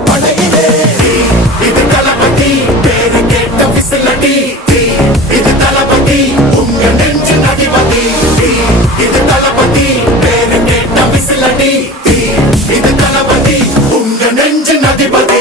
படையிலே இது தளபதி பேரு கேட்ட விசிலடி இது தளபதி உங்க நெஞ்சின் அதிபதி இது தளபதி பேரு கேட்ட விசிலடி இது தளபதி உங்க நெஞ்சின் அதிபதி